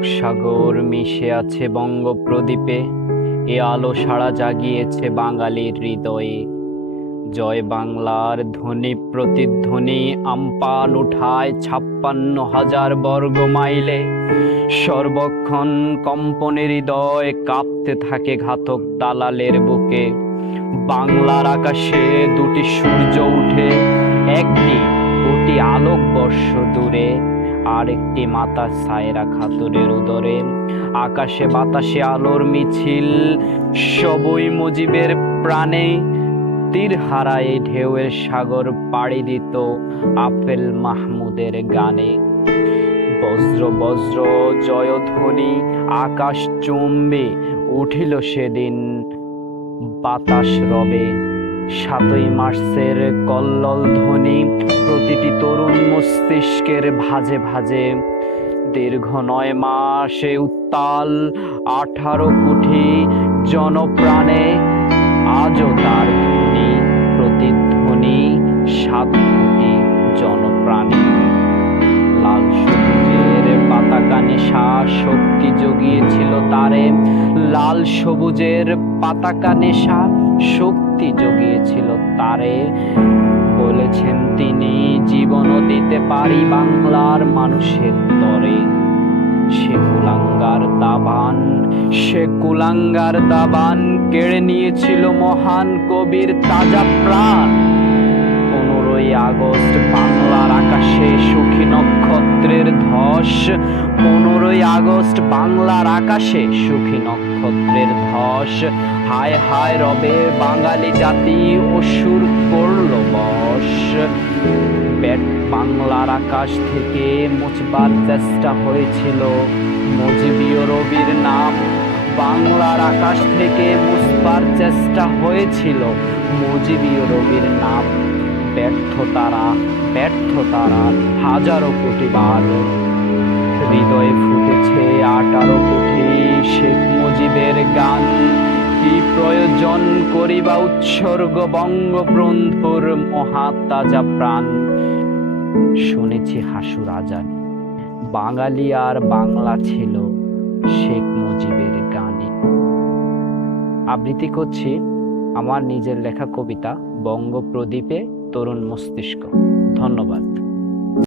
আলোক সাগর মিশে আছে বঙ্গপ্রদীপে, এ আলো সাড়া জাগিয়েছে বাঙালির হৃদয়ে। জয় বাংলার ধ্বনি প্রতিধ্বনি আমপান উঠায় ৫৬,০০০ বর্গ মাইলে। সর্বক্ষণ কম্পনে হৃদয় কাঁপতে থাকে ঘাতক দালালের বুকে। বাংলার আকাশে দুটি সূর্য উঠে, একটি কোটি আলোকবর্ষ দূরে, আর একটি মাতা সায়রা খাতুনের উদরে। আকাশে বাতাসে আলোর মিছিল, সবই মুজিবের প্রাণে। তীর হারায় ঢেউয়ের সাগর পাড়ি দিত আফেল মাহমুদের গানে। বজ্র বজ্র জয়ধ্বনি আকাশ চুম্বে উঠিল সেদিন বাতাস রবে। ৭ই মার্চের কল্লোল ধ্বনি প্রতিটি তরুণ মস্তিষ্কের ভাজে ভাজে। দীর্ঘ ৯ মাসে উত্তাল ১৮ কোটি জনপ্রাণে, আজও তার ধ্বনি প্রতিধ্বনি ৭ কোটি জনপ্রাণে। লাল সবুজের পতাকা নেশা শক্তি জগিয়েছিল তারে, লাল সবুজের পতাকা নেশা শক্তি জগিয়েছিল তারে। বলেছেন তিনি, জীবনও দিতে পারি বাংলার মানুষের তরে। সে কুলাঙ্গার দাবান কেড়ে নিয়েছিল মহান কবির তাজা প্রাণ। ১৫ই আগস্ট বাংলার আকাশে সুখী নক্ষত্রের ধস। ১৫ই আগস্ট বাংলার আকাশে সুখী নক্ষত্রের ধস। হায় হায় রবে বাঙালি জাতি অসুর করল বশ। বাংলার আকাশ থেকে মুছবার চেষ্টা হয়েছিল মুজিবীয় রবির নাম। বাংলার আকাশ থেকে মুছবার চেষ্টা হয়েছিল মুজিবীয় রবির নাম। ব্যর্থতারা হাজারো কোটি বার। হৃদয়ে ফুটেছে ১৮ কোটি শেখ মুজিবের গান। কি প্রয়োজন করিবা উৎসর্গ বঙ্গবন্ধুর মহাতাজা প্রাণ। শুনেছি হাসুর আজান, বাঙালি আর বাংলা ছিল শেখ মুজিবের গানে। আবৃত্তি করছি আমার নিজের লেখা কবিতা বঙ্গপ্রদীপে তরুণ মস্তিষ্ক। ধন্যবাদ।